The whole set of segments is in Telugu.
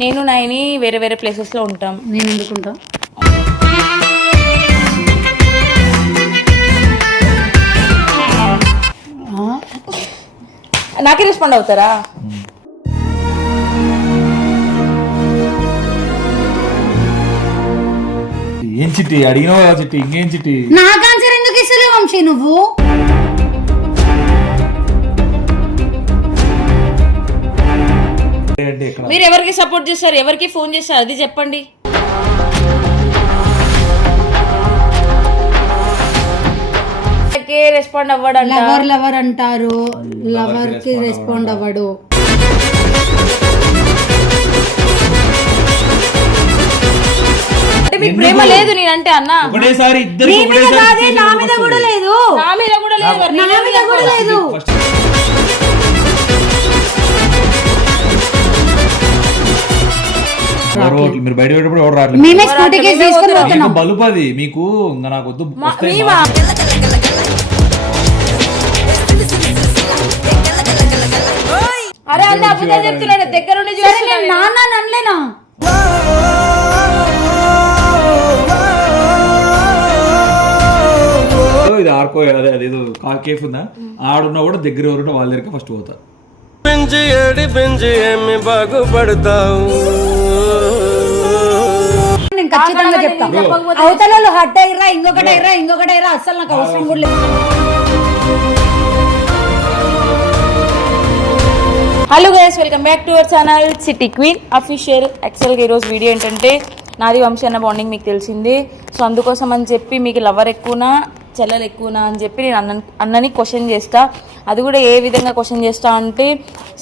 నేను నైని వేరే వేరే ప్లేసెస్ లో ఉంటాం. నేను ఎందుకుంటా? నాకే రెస్పాండ్ అవుతారా? ఏం చిట్టి అడిగినావు కదా చిట్టి, ఇంకేం చిట్టి? నాకు ఆన్సర్ ఎందుకు ఇస్తలేవు వంశీ నువ్వు? మీరు ఎవరికి సపోర్ట్ చేస్తారు, ఎవరికి ఫోన్ చేస్తారు అది చెప్పండి. రెస్పాండ్ అవ్వడు. లవర్ అంటారు, లవర్ కి రెస్పాండ్ అవ్వడు. అంటే మీకు ప్రేమ లేదు నేనంటే అన్న. ఒకటేసారి ఇద్దరు నా మీద కూడా లేదు, నా మీద కూడా లేదు, నా మీద కూడా లేదు. మీరు బయట పెట్టినప్పుడు ఎవరు రావట్లేదు. మేమే స్కూటీ కేసు తీసుకొని పోతున్నాం. బలుపది మీకు ఇంకా నాకు వద్దు. అరే అన్న అబద్ధం చెప్తున్నాడు, దగ్గర నుండి నాన్న నన్లేనా? ఇది ఆడుకో, అదేదో కేఫ్ ఉందా, ఆడున్నా కూడా దగ్గర ఎవరుంటే వాళ్ళ దగ్గర ఫస్ట్ పోతా. పెంచి ఏడి పెంచి ఏమి బాగుపడతావు. నేను ఖచ్చితంగా చెప్తా. అవతల హట్ అయ్యరా, ఇంకొకటి అయ్యరా అసలు నాకు అవసరం కూడా లేదు. Hello guys, welcome back to our channel city queen official. యాక్చువల్గా ఈరోజు వీడియో ఏంటంటే నాది వంశీ అన్న బాండింగ్ మీకు తెలిసింది. సో అందుకోసం అని చెప్పి మీకు లవర్ ఎక్కువనా చెల్లెలు ఎక్కువనా అని చెప్పి నేను అన్నని క్వశ్చన్ చేస్తా. అది కూడా ఏ విధంగా క్వశ్చన్ చేస్తా అంటే,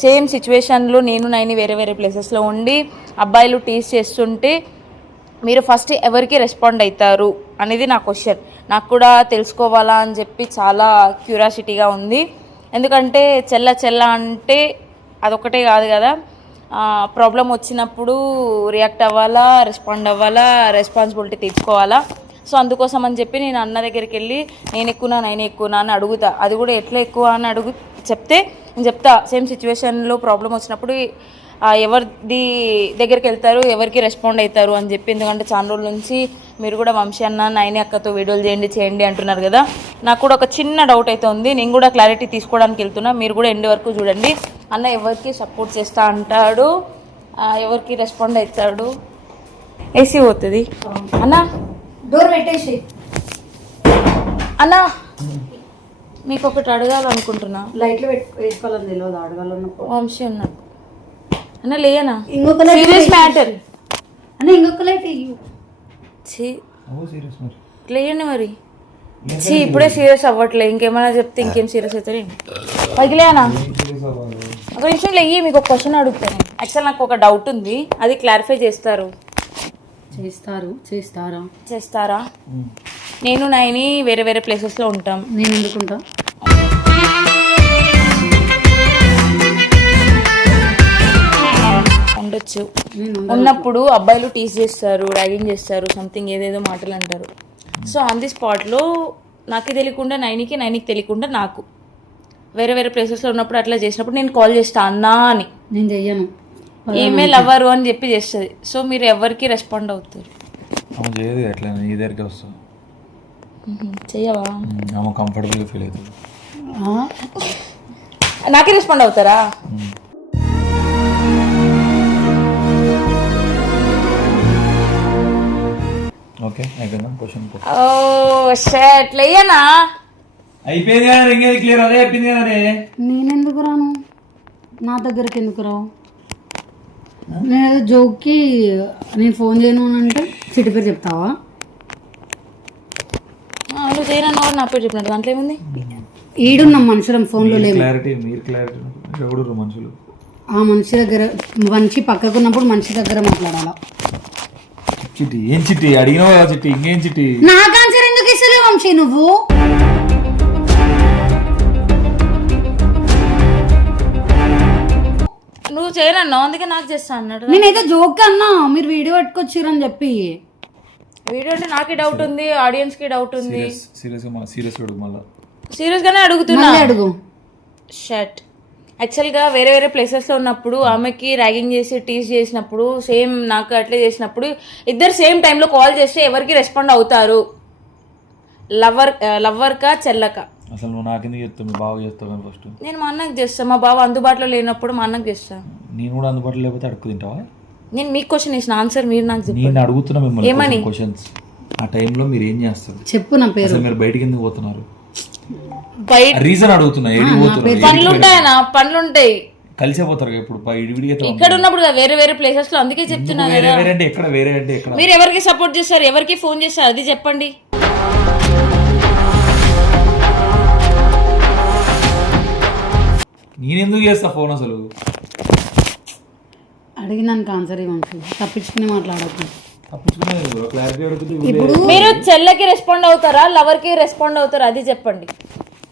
సేమ్ సిచ్యువేషన్లో నేను నైని వేరే వేరే ప్లేసెస్లో ఉండి అబ్బాయిలు టీస్ చేస్తుంటే మీరు ఫస్ట్ ఎవరికి రెస్పాండ్ అవుతారు అనేది నా క్వశ్చన్. నాకు కూడా తెలుసుకోవాలా అని చెప్పి చాలా క్యూరియాసిటీగా ఉంది. ఎందుకంటే చెల్ల అంటే అదొకటే కాదు కదా, ప్రాబ్లం వచ్చినప్పుడు రియాక్ట్ అవ్వాలా, రెస్పాండ్ అవ్వాలా, రెస్పాన్సిబిలిటీ తీసుకోవాలా. సో అందుకోసం అని చెప్పి నేను అన్న దగ్గరికి వెళ్ళి నేను ఎక్కువనా అని అడుగుతా. అది కూడా ఎట్లా ఎక్కువ అని చెప్తే నేను చెప్తా. సేమ్ సిచ్యువేషన్లో ప్రాబ్లం వచ్చినప్పుడు ఎవరిది దగ్గరికి వెళ్తారు, ఎవరికి రెస్పాండ్ అవుతారు అని చెప్పి. ఎందుకంటే చాలా రోజుల నుంచి మీరు కూడా వంశీ అన్న నైని అక్కతో వీడియోలు చేయండి అంటున్నారు కదా. నాకు కూడా ఒక చిన్న డౌట్ అయితే ఉంది, నేను కూడా క్లారిటీ తీసుకోవడానికి వెళ్తున్నా. మీరు కూడా ఎండ్ వరకు చూడండి. అన్న ఎవరికి సపోర్ట్ చేస్తా అంటాడు, ఎవరికి రెస్పాండ్ అవుతాడు. ఏసీ పోతుంది అన్న, డోర్ పెట్టేసి. అన్న మీకు ఒకటి అడగాలనుకుంటున్నా. లైట్లు వేసుకోవాలని తెలియదు అడగాలన్నప్పుడు. వంశీ ఉన్నాడు అన్న, లేయనా ఇంకొక సీరియస్ మ్యాటర్ అన్న, ఇంకొక లైట్ లేయండి మరి. ఇప్పుడే సీరియస్ అవ్వట్లే, ఇంకేమైనా చెప్తే ఇంకేం సీరియస్ అవుతారు. పైకి లేనా ఒక నిమిషం లేయి, మీకు ఒక క్వశ్చన్ అడుగుతాను. యాక్చువల్ నాకు ఒక డౌట్ ఉంది, అది క్లారిఫై చేస్తారా? నేను నైని వేరే వేరే ప్లేసెస్లో ఉంటాం. నేను ఎందుకుంటా? ఉండొచ్చు. ఉన్నప్పుడు అబ్బాయిలు టీస్ చేస్తారు, ర్యాగింగ్ చేస్తారు, సంథింగ్ ఏదేదో మాటలు అంటారు. సో ఆన్ ది స్పాట్లో నాకు తెలియకుండా నైనికి తెలియకుండా నాకు వేరే వేరే ప్లేసెస్లో ఉన్నప్పుడు అట్లా చేసినప్పుడు నేను కాల్ చేస్తా అన్నా అని. నేను చెయ్యను, ఈమెయిల్ అవ్వరు అని చెప్పి చేస్తుంది. సో మీరు ఎవరికి రెస్పాండ్ అవుతారు? చెయ్యవా? కంఫర్టబుల్గా ఫీల్ అవుతుంది. నాకే రెస్పాండ్ అవుతారా? ఓకే అయిపోయిందా క్వశ్చన్? లేయనా అయిపోయింది కదా, ఇంకేది క్లియర్ అదే అయిపోయింది కదా. నేనెందుకు రాను, నా దగ్గరికి ఎందుకు రావు? నేను జోక్కి నేను ఫోన్ చేయను అని అంటే సిటీ పేరు చెప్తావా? నువ్వు చేయనన్నా కూడా నా పేరు చెప్పినట్టు దాంట్లో ఏముంది? ఈడున్నాం మనుషులం, ఫోన్లో లేదు. మనుషులు ఆ మనిషి దగ్గర, మనిషి పక్కకున్నప్పుడు మనిషి దగ్గర మాట్లాడాలా. చిట్టి ఏం చిట్టి అడిగినావు కదా చిట్టి, ఇంకేం చిట్టి? నాకు ఆన్సర్ ఎందుకు ఇస్తలేవు వంశీ నువ్వు? నువ్వు చేయనన్నా, అందుకే నాకు చేస్తా అన్నాడు. నేనైతే జోక్ అన్నా, మీరు వీడియో పెట్టుకొచ్చిరని చెప్పి. వీడియో అంటే నాకే డౌట్ ఉంది, ఆడియన్స్ కి డౌట్ ఉంది. సీరియస్ గానే అడుగుతున్నా. అడుగు. షట్ యాక్చువల్గా వేరే వేరే ప్లేసెస్లో ఉన్నప్పుడు ఆమెకి ర్యాగింగ్ చేసి టీజ్ చేసినప్పుడు సేమ్ నాకు అట్లే చేసినప్పుడు ఇద్దరు సేమ్ టైంలో కాల్ చేస్తే ఎవరికి రెస్పాండ్ అవుతారు? లవర్కా చెల్లక? అసలు నువ్వు నాకెందుకు చెప్తావు? మీ బాగా చేస్తావు ఫస్ట్. నేను మా అన్నకు చేస్తాను, మా బావ అందుబాటులో లేనప్పుడు మా అన్నకు చేస్తాను. నేను కూడా అందుబాటులో లేకపోతే అడుగు తింటావా? నేను మీకు క్వశ్చన్ వేసిన ఆన్సర్ మీరు నాకు చెప్పండి. నేను అడుగుతున్నా మిమ్మల్ని ఏమని? క్వశ్చన్స్. ఆ టైంలో మీరు ఏం చేస్తారు? చెప్పు నా పేరు. అసలు మీరు బయటికి ఎందుకు పోతున్నారు? బయట రీజన్ అడుగుతున్నా. ఏడికి పోతున్నారు? పనులుంటాయనా? పనులుంటాయి. కలిసే పోతారు ఇప్పుడు విడివిడిగా. ఇక్కడ ఉన్నప్పుడు వేరే వేరే ప్లేసెస్ లో, అందుకే చెప్తున్నా వేరే వేరే అంటే ఎక్కడ? వేరే అంటే ఎక్కడ? మీరు ఎవరికి సపోర్ట్ చేస్తారు, ఎవరికి ఫోన్ చేస్తారు, అది చెప్పండి. నేనెందుకు చేస్తా ఫోన్? అసలు అడిగినానికి ఆన్సర్ ఇవ్వండి, తప్పించుకుని మాట్లాడకు. తప్పించుకునేది క్లారిటీ అడుగుతుంది. ఇప్పుడు మీరు చెల్లకి రెస్పాండ్ అవుతారా, లవర్ కి రెస్పాండ్ అవుతారా, అది చెప్పండి.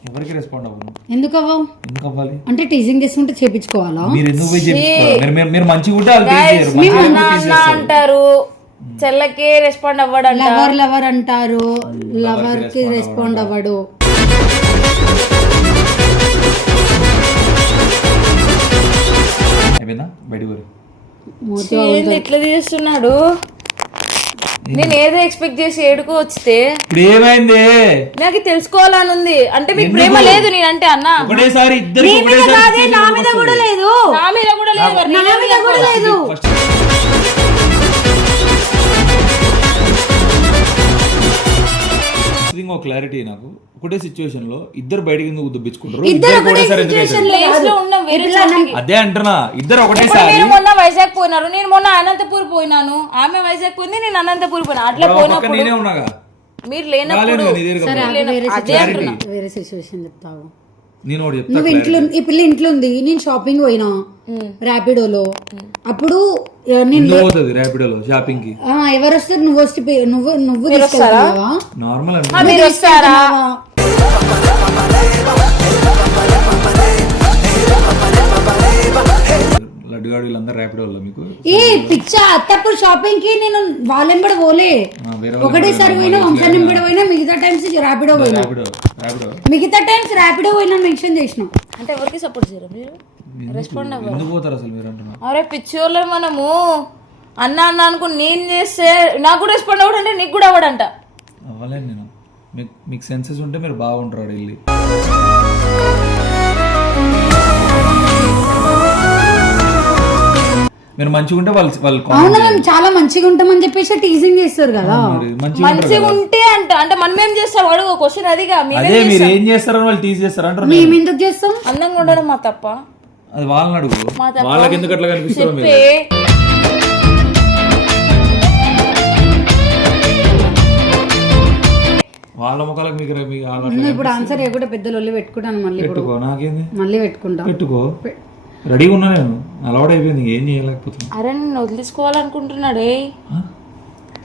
ఎవరికి రెస్పాండ్ అవ్వను. ఎందుకు అవ్వవు? ఎందుకు అవ్వాలి? అంటే టీజింగ్ చేస్తుంటే చేపించుకోవాలా? మీరు ఎందుకు పోయి చేయించుకోవాలి? మీరు మంచిగా ఉంటే వాళ్ళు చేయించారు. అన్న అంటారు, చెల్లకి రెస్పాండ్ అవ్వడంట. లవర్ అంటారు, లవర్ కి రెస్పాండ్ అవ్వడు. అయిపోయిందా? బయట ఎట్లా చేస్తున్నాడు? నేను ఏదో ఎక్స్పెక్ట్ చేసి ఏడుకో వస్తే ఇప్పుడు ఏమైంది? నాకు తెలుసుకోవాలని ఉంది. అంటే మీకు ప్రేమ లేదు నేనంటే అన్న? ఒకటేసారి ఇద్దరు నా మీద కూడా లేదు, నా మీద కూడా లేదు, నా మీద కూడా లేదు. క్లారిటీ. నాకు ఒకటే సిచ్యువేషన్ లో ఇద్దరు బయటకి ఎందుకు దుబ్బించుకుంటారు? అదే అంటున్నా, ఇద్దరు ఒకటేసారి. మీరు మొన్న వైజాగ్ పోయినారు, నేను మొన్న అనంతపూర్ పోయినాను. ఆమె వైజాగ్ పోయింది, నేను అనంతపూర్ పోయినా. అట్లా పోయినప్పుడు నేనే ఉన్నాగా. మీరు లేనప్పుడు వేరే సిచ్యువేషన్ చెప్తావు. నేను నువ్వు ఇంట్లో, ఈ పిల్ల ఇంట్లో ఉంది, నేను షాపింగ్ పోయినా ర్యాపిడోలో. అప్పుడు ర్యాపిడోలో షాపింగ్ కి ఎవరు వస్తారు? నువ్వు వస్తే నువ్వు తీసుకెళ్తావా? నార్మల్ మీరు వస్తారా? లడ్డుగాడు వీళ్ళందరూ ర్యాపిడో వల్ల మీకు ఏ పిచ్చా? అత్తప్పుడు షాపింగ్ కి నేను వాళ్ళెంబడి పోలే, ఒకటేసారి పోయినా, వంశాన్ని ఎంబడి పోయినా, మిగతా టైమ్స్ ర్యాపిడో పోయినా. మిగతా టైమ్స్ ర్యాపిడో పోయినా మెన్షన్ చేసిన. అంటే ఎవరికి సపోర్ట్ చేయరు మీరు? రెస్పాండ్ అవ్వరు. ఎందుకు పోతారు అసలు మీరు అంటున్నారు? అరే పిచ్చోళ్ళ, మనము అన్న అనుకుని నేను చేస్తే నాకు కూడా రెస్పాండ్ అవ్వడంటే నీకు కూడా అవ్వడంట. అవ్వలేను నేను. మీకు సెన్సెస్ ఉంటే మీరు బాగుంటారు వెళ్ళి. మీరు మంచిగా ఉంటే వాళ్ళు అవునా, మేము చాలా మంచిగా ఉంటామని చెప్పేసి టీజింగ్ చేస్తారు కదా. మంచిగా ఉంటే అంటే మనం ఏం చేస్తాం? అడుగు క్వశ్చన్ అదిగా. అదే మీరు ఏం చేస్తారని వాళ్ళు టీజ్ చేస్తారు అంటారు. మేము ఎందుకు చేస్తాం? అందంగా ఉండడం మా తప్ప? అది వాళ్ళని అడుగు. వాళ్ళకి ఎందుకు అట్లా కనిపిస్తారు? వాళ్ళ ముఖాలకు మీకు ఇప్పుడు ఆన్సర్ కూడా పెద్ద లొల్లి పెట్టుకుంటాను. మళ్ళీ పెట్టుకో, నాకేంది? మళ్ళీ పెట్టుకుంటా. పెట్టుకో, రెడీగా ఉన్నా నేను. అలవాటు అయిపోయింది, ఏం చేయలేకపోతున్నా. అరే నేను వదిలేసుకోవాలనుకుంటున్నాడే.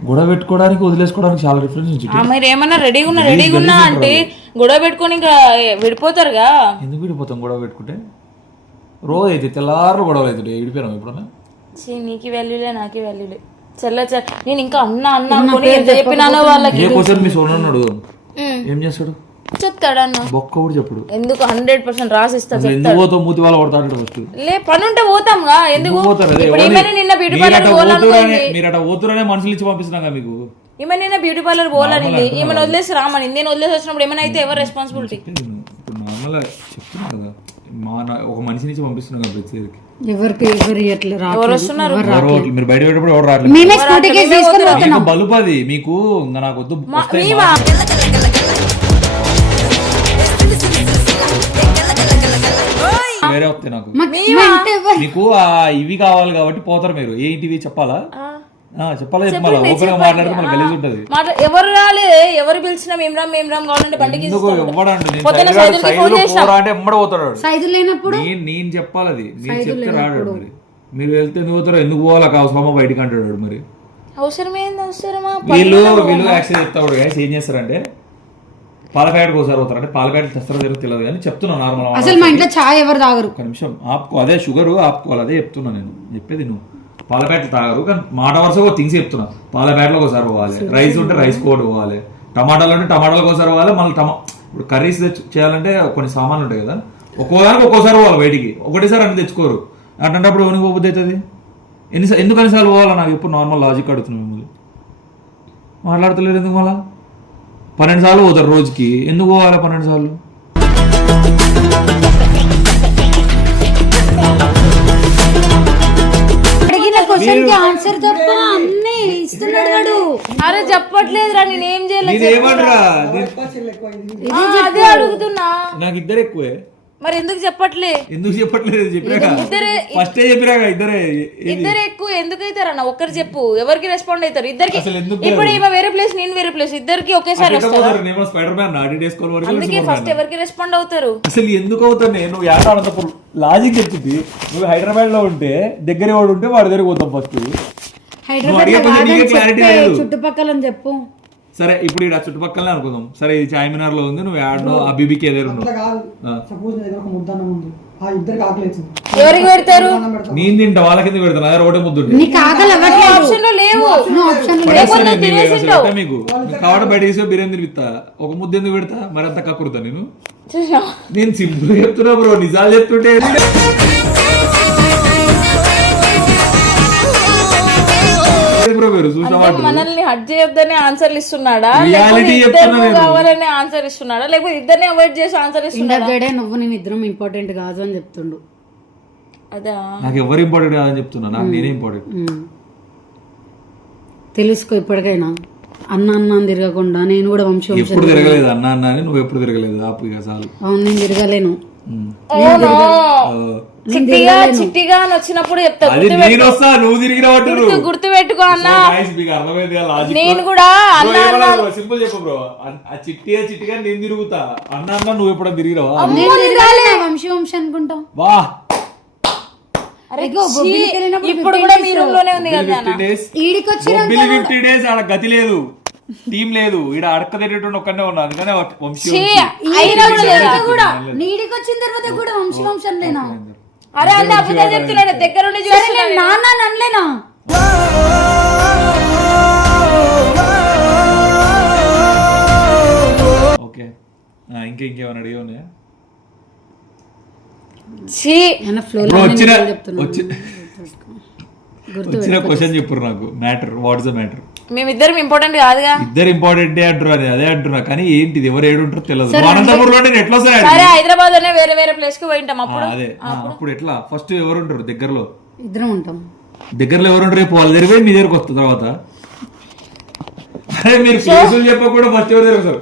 గొడవ పెట్టుకోవడానికి వదిలేసుకోవడానికి చాలా డిఫరెన్స్. మీరు ఏమన్నా రెడీగా ఉన్నా అంటే గొడవ పెట్టుకొని ఇంకా విడిపోతారుగా. ఎందుకు విడిపోతాం గొడవ పెట్టుకుంటే? రోజు అయితే తెల్లారు గొడవలు అవుతుంటే విడిపోయినాం ఎప్పుడన్నా? నీకు వాల్యూలే, నాకే వాల్యూలే. నేను ఇంకా అన్నా అనుకుని ఎంత చెప్పినానో వాళ్ళకి. ఏ క్వశ్చన్ మీ సోనన్నాడు ఏం చేస్తాడు? చెప్తాడన్న బొక్క కూడా చెప్పుడు. ఎందుకు 100% రాసిస్తా. ఎందుకు పోతావు? మూతి వాళ్ళ కొడతాడు ఫస్ట్. లే పని ఉంటే పోతాంగా. ఎందుకు పోతారు? నిన్న బ్యూటీ పార్లర్ పోవాలనుకుంది. మీరు అట్లా పోతురనే మనుషులు ఇచ్చి పంపిస్తున్నాగా మీకు. ఈమె నిన్న బ్యూటీ పార్లర్ పోవాలనింది, ఈమెను వదిలేసి రామని. నేను వదిలేసి వచ్చినప్పుడు ఏమైనా అయితే ఎవరు రెస్పాన్సిబిలిటీ? ఇప్పుడు నార్మల్గా చెప్తున్నా కదా, ఒక మనిషిని ఇచ్చి పంపిస్తున్నాం కదా ప్రతిదీ. ఎవరు వస్తున్నారు? మీరు బయట పెట్టినప్పుడు ఎవరు రావట్లేదు. బలుపది మీకు. ఇంకా నాకు వద్దు. వేరే వస్తాయి నాకు. మీకు ఇవి కావాలి కాబట్టి పోతారు మీరు. ఏంటివి చెప్పాలా? చెప్పాలా? ఓపెన్ గా మాట్లాడితే మనకు గలీజ్ ఉంటది. ఎవరు రాలే, ఎవరు పిలిచినా మేము రామ్ కావాలంటే బండికి ఇవ్వడండి. ఎమ్మడ పోతాడు. నేను చెప్పాలి అది. నేను చెప్తే రాడు. మరి మీరు వెళ్తే ఎందుకు పోతారో? ఎందుకు పోవాలా? అవసరమా బయటకు అంటాడు. మరి అవసరమా? వీళ్ళు యాక్చువల్ చెప్తాడు. ఏం చేస్తారంటే పాల ప్యాకెట్ ఒకసారి పోతారు. అంటే పాల ప్యాకెట్ తెస్తారో తెలియదు కానీ చెప్తున్నా నార్మల్. అసలు మా ఇంట్లో చాయ్ ఎవరు తాగరు. ఒక నిమిషం ఆపుకో. అదే షుగర్ ఆపుకోవాలి. అదే చెప్తున్నా నేను చెప్పేది. నువ్వు పాల ప్యాకెట్లు తాగరు కానీ మాట వరుసగా థింగ్స్ చెప్తున్నా. పాల ప్యాకెట్లు ఒకసారి పోవాలి, రైస్ ఉంటే రైస్ కోడ్ పోవాలి, టమాటాలు అంటే టమాటాలకు ఒకసారి పోవాలి. మళ్ళీ ఇప్పుడు కర్రీస్ చేయాలంటే కొన్ని సామాన్లు ఉంటాయి కదా, ఒక్కోదానికి ఒక్కోసారి పోవాలి బయటికి, ఒకటేసారి అన్ని తెచ్చుకోరు. అట్లాంటప్పుడు ఎవరికి పోబుద్ది అవుతుంది? ఎందుకు అన్నిసార్లు పోవాలా? నాకు ఎప్పుడు నార్మల్ లాజిక్ అడుగుతున్నాను మిమ్మల్ని. మాట్లాడతలేరు ఎందుకు? మళ్ళా 12 సార్లు పోతారు రోజుకి, ఎందుకు పోవాలా 12 సార్లు? ఆన్సర్ తప్ప అన్ని ఇస్తున్నాడు వాడు. అరే చెప్పట్లేదురా, నేనేం చేయలేదు. నేనేమనరా, అదే అడుగుతున్నా. నాకు ఇద్దరు ఎక్కువే. మరి ఎందుకు చెప్పట్లే? ఎందుకు చెప్పట్లేదు? చెప్పినాక ఫస్టే చెప్పినాక ఇద్దరు ఎక్కువ ఎందుకు అవుతారు అన్న? ఒక్కరు చెప్పు, ఎవరికి రెస్పాండ్ అవుతారు? ఇద్దరికి. అసలు ఎందుకు ఇప్పుడు ఈమె వేరే ప్లేస్, నేను వేరే ప్లేస్, ఇద్దరికి ఒకేసారి వస్తారు. స్పైడర్ మ్యాన్ అందుకే ఫస్ట్ ఎవరికి రెస్పాండ్ అవుతారు? అసలు ఎందుకు అవుతాను నేను? యాడ్ అనంతపురం లాజిక్ చెప్తుంది. నువ్వు హైదరాబాద్ లో ఉంటే దగ్గర వాడు ఉంటే వాడి దగ్గర పోతాం ఫస్ట్. చుట్టుపక్కల చెప్పు. సరే ఇప్పుడు ఇక్కడ చుట్టుపక్కలనే అనుకుందాం. సరే ఇది చార్మినార్ లో ఉంది, నువ్వు యాడ్ ఆ బీబీకి ఎదురు ఎవరికి పెడతారు? నేను తింటా, వాళ్ళ కింద పెడతాను. అదే రోడ్డు ముద్దు మీకు కావడ బయట తీసి బిర్యానీ తినిపిస్తా, ఒక ముద్ద ఎందుకు పెడతా? మరి అంత కక్కురుతా నేను సింపుల్ చెప్తున్నా బ్రో, నిజాలు చెప్తుంటే. మనల్ని హట్ చేయొద్దని ఆన్సర్లు ఇస్తున్నాడా, కావాలని ఆన్సర్ ఇస్తున్నాడా, లేకపోతే ఇద్దరిని అవాయిడ్ చేసి ఆన్సర్ ఇస్తున్నాడా? నువ్వు నేను ఇద్దరం ఇంపార్టెంట్ కాదు అని చెప్తుండు. అదా నాకు ఎవరు ఇంపార్టెంట్ కాదని చెప్తున్నా, నాకు నేనే ఇంపార్టెంట్. తెలుసుకో ఇప్పటికైనా. అన్న అన్న తిరగకుండా నేను కూడా వంశం ఎప్పుడు తిరగలేదు. అన్న అన్న అని నువ్వు ఎప్పుడు తిరగలేదు. ఆపు ఇక చాలు. అవును, నేను తిరగలేను. చిట్టిగా అని వచ్చినప్పుడు చెప్తా, గుర్తు పెట్టుకో అన్న. నేను కూడా సింపుల్ చెప్పు బ్రో, చిట్టిగా నేను తిరుగుతా. అన్న అన్న నువ్వు ఎప్పుడో తిరిగిరావా? వంశీ అనుకుంటా. వా ఇప్పుడు కూడా మీ రూమ్ లోనే ఉంది కదా. 50 days ఆడ గతి లేదు, టీం లేదు, ఈడ అడక్క తిరిగేటోడు ఒక్కనే ఉన్నా. అందుకనే నీడికొచ్చిన తర్వాత కూడా వంశం లేనా? అరే అన్న అబద్ధాలు చెప్తున్నాడు, దగ్గర నుండి నాన్న అనలేనా? ఓకే, ఇంకేమైనా అడిగా ఉన్నాయా? వచ్చిన క్వశ్చన్ చెప్పు నాకు. Matter, what's the matter? మేమిద్దరం ఇంపార్టెంట్ కాదుగా? ఇద్దరు ఇంపార్టెంట్ అంటారు, అని అదే అంటున్నా. కానీ ఏంటిది, ఎవరు ఏడుంటారో తెలియదు. అనంతపురంలో నేను ఎట్లా వస్తాను? హైదరాబాద్ లోనే వేరే వేరే ప్లేస్ కి పోయింటాం. అదే అప్పుడు ఎట్లా? ఫస్ట్ ఎవరు ఉంటారు దగ్గరలో? ఇద్దరం ఉంటాం. దగ్గరలో ఎవరు ఉంటారు? రేపు వాళ్ళ దగ్గర పోయి మీ దగ్గరకు వస్తుంది తర్వాత. అరే మీరు ప్లేసులు చెప్పకుండా ఫస్ట్ ఎవరు దగ్గర వస్తారు?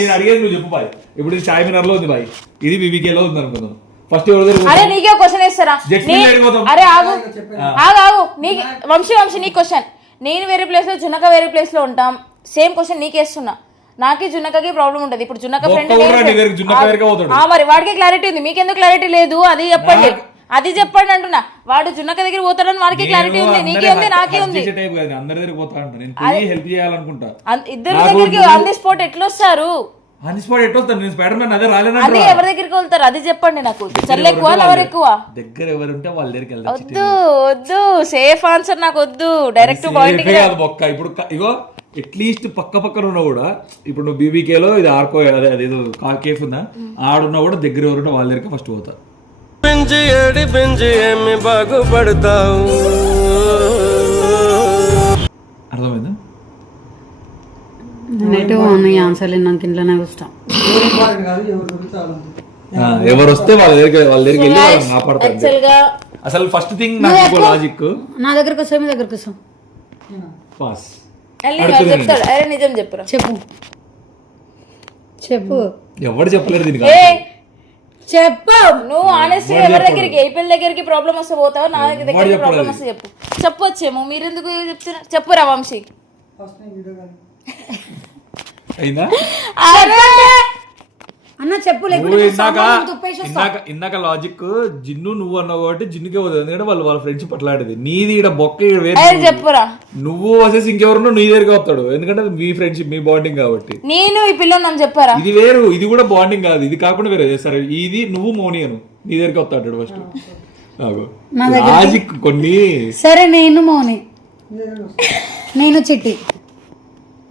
నేను అడిగేది నువ్వు చెప్పు బాయ్. ఇప్పుడు ఇది చార్మినార్ లో ఉంది బాయ్, ఇది బీబీకేలో ఉంది అనుకుందాం. ఫస్ట్ ఎవరు దగ్గర? అరే నీకే క్వశ్చన్ వేస్తారా? అరే ఆగు ఆగు, వంశీ నీ క్వశ్చన్. నేను వేరే ప్లేస్ లో, జునక వేరే ప్లేస్ లో ఉంటాం. సేమ్ క్వశ్చన్ నీకేస్తున్నా. నాకి జునకకి ప్రాబ్లం ఉంటది. ఇప్పుడు జునక ఫ్రెండ్ మరి వాడికి క్లారిటీ ఉంది, మీకెందుకు క్లారిటీ లేదు? అది చెప్పండి, అది చెప్పండి అంటున్నా. వాడు జునక దగ్గర పోతాడని వాడికి క్లారిటీ ఉంది, నీకే ఉంది, నాకే ఉంది. ఇద్దరు దగ్గరికి ఆన్ ది స్పాట్ ఎట్లా వస్తారు? అది ఎవరి దగ్గరికి వెళ్తారు అది చెప్పండి నాకు. చెల్లె ఎక్కువ, ఎవరు ఎక్కువ? దగ్గర ఎవరు ఉంటే వాళ్ళ దగ్గరికి వెళ్తారు. వద్దు వద్దు, సేఫ్ ఆన్సర్ నాకు వద్దు, డైరెక్ట్ పాయింట్. ఇప్పుడు ఇగో అట్లీస్ట్ పక్కన ఉన్నా కూడా, ఇప్పుడు నువ్వు బీబీకేలో ఇది ఆర్కో అదేదో కేఫ్ ఉందా, ఆడున్నా కూడా దగ్గర ఎవరు ఉంటే వాళ్ళ దగ్గరికి ఫస్ట్ పోతా. అర్థమైందా? ఎవరు వస్తే వాళ్ళ దగ్గరికి వెళ్ళి వాళ్ళని కాపాడతారు. అసలు ఫస్ట్ థింగ్ నాకు లాజిక్, నా దగ్గరకు వస్తా, మీ దగ్గరకు వస్తాం. పాస్ చెప్తాడు. అరే నిజం చెప్పురా. చెప్పు. ఎవరు చెప్పలేరు దీనికి. చెప్పు నువ్వు ఆనెస్ట్ ఎవరి దగ్గరికి, ఏపీఎల్ దగ్గరికి ప్రాబ్లం వస్తే పోతావు, నా దగ్గర ప్రాబ్లం వస్తే చెప్పు. చెప్పొచ్చేమో, మీరెందుకు చెప్తున్నా? చెప్పురా వంశీ. అన్న చెప్పు. ఇందాక లాజిక్ జిన్ను నువ్వు అన్నావు కాబట్టి జిన్నుకే పోతుంది, ఎందుకంటే వాళ్ళ ఫ్రెండ్షిప్ అట్లాంటిది. నీది ఇక్కడ బొక్క చెప్పురా. నువ్వు వచ్చేసి ఇంకెవరు నీ దగ్గరికి వస్తాడు, ఎందుకంటే మీ ఫ్రెండ్షిప్, మీ బాండింగ్ కాబట్టి. నేను ఈ పిల్ల నన్ను చెప్పారా? ఇది వేరు, ఇది కూడా బాండింగ్ కాదు, ఇది కాకుండా వేరే. సరే ఇది నువ్వు మోనియను, నీ దగ్గరికి వస్తాడు ఫస్ట్. లాజిక్ కొన్ని. సరే నేను మోని, నేను చిట్టి.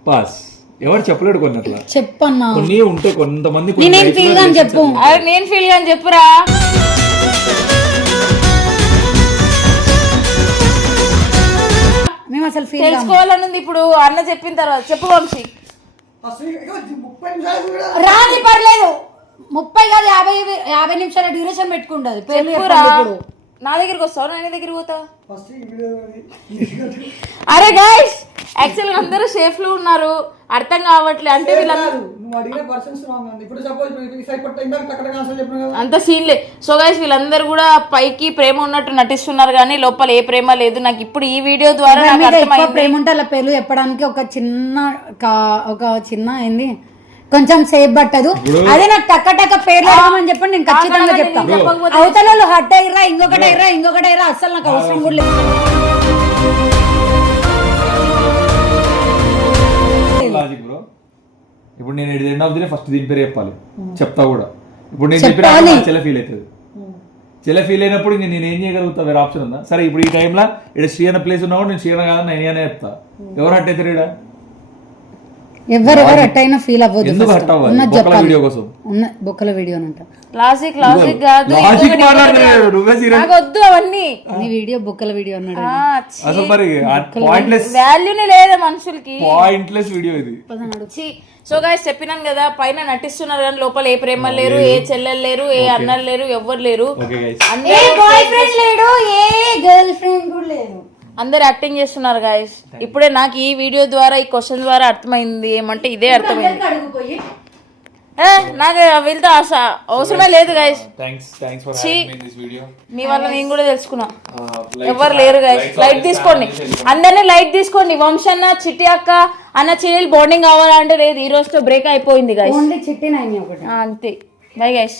పాస్. ఎవరు చెప్పలేడు కొన్ని అట్లా చెప్పన్నా కొన్ని ఉంటే కొంతమంది నేనేం ఫీల్ గా అని చెప్పు అరే నేను ఫీల్ అని చెప్పురా. మేము అసలు ఫీల్ తెలుసుకోవాలనుంది ఇప్పుడు అన్న చెప్పిన తర్వాత. చెప్పు వంశీ. రాని పర్లేదు 30 కాదు 50 నిమిషాల డ్యూరేషన్ పెట్టుకుంటది పేర్లు చెప్పురా. చెప్పండి ఇప్పుడు. నా దగ్గరికి వస్తావు, నా దగ్గరికి పోతా. అరే గైస్ యాక్చువల్ గా అందరూ సేఫ్ లో ఉన్నారు, అర్థం కావట్లే. అంటే వీళ్ళందరూ అంత సీన్లే. సో గైస్ వీళ్ళందరూ కూడా పైకి ప్రేమ ఉన్నట్టు నటిస్తున్నారు కానీ లోపల ఏ ప్రేమ లేదు. నాకు ఇప్పుడు ఈ వీడియో ద్వారా నాకు ఎక్కువ అర్థమైంది. ప్రేమ ఉంటే అలా పేర్లు చెప్పడానికి ఒక చిన్న ఏంది కొంచెం సేఫ్ పట్టదు. అదే నాకు టక్క పేర్లు అడగమని చెప్పండి, నేను ఖచ్చితంగా చెప్తాను. అవతల వాళ్ళు హట్ అయ్యరా ఇంకొకటి అయ్యరా అసలు నాకు అవసరం కూడా లేదు. Logic bro. ఇప్పుడు నేను end of the day first దీని పేరు చెప్పాలి, చెప్తా కూడా. ఇప్పుడు నేను చెప్పిన చెల్ల ఫీల్ అవుతుంది. చెల్ల ఫీల్ అయినప్పుడు నేను ఏం చేయగలుగుతా? వేరే ఆప్షన్ ఉందా? సరే ఇప్పుడు ఈ టైంలో ఇక్కడ శ్రీ అన్న ప్లేస్ ఉన్నా కూడా నేను శ్రీ అన్న కాదని నేను అనే చెప్తా. ఎవరు హట్ అవుతారు ఇక్కడ? ఎవరెవరు అట్టయినా ఫీల్ అవ్వదు. ఎందుకు హట్ అవ్వాలి? బొక్కల వీడియో కోసం బొక్కల వీడియో అంట. లాజిక్ కాదు, నాకు వద్దు అవన్నీ. నీ వీడియో బొక్కల వీడియో అన్నాడు. అసలు మరి పాయింట్లెస్ వాల్యూనే లేదా మనుషులకి. పాయింట్లెస్ వీడియో ఇది. సో గైస్ చెప్పినాను కదా, పైన నటిస్తున్నారు కానీ లోపల ఏ ప్రేమ లేరు, ఏ చెల్లెలు లేరు, ఏ అన్నలు లేరు, ఎవ్వరు లేరు. ఏ బాయ్ ఫ్రెండ్ లేడు, ఏ గర్ల్ ఫ్రెండ్ కూడా లేదు. అందరు యాక్టింగ్ చేస్తున్నారు గైస్. ఇప్పుడే నాకు ఈ వీడియో ద్వారా ఈ క్వశ్చన్ ద్వారా అర్థమైంది. ఏమంటే ఇదే అర్థమైంది. నాకు వీళ్ళతో అవసరమే లేదు గైస్. మీ వల్ల నేను కూడా తెలుసుకున్నా. ఎవరు లేరు గైస్. లైట్ తీసుకోండి, అందరినీ లైట్ తీసుకోండి. వంశన్న చిట్టి అక్క అన్న చెల్లెలు బాండింగ్ కావాలంటే లేదు, ఈ రోజుతో బ్రేక్ అయిపోయింది గైస్. చిట్టి అంతే. Bye guys.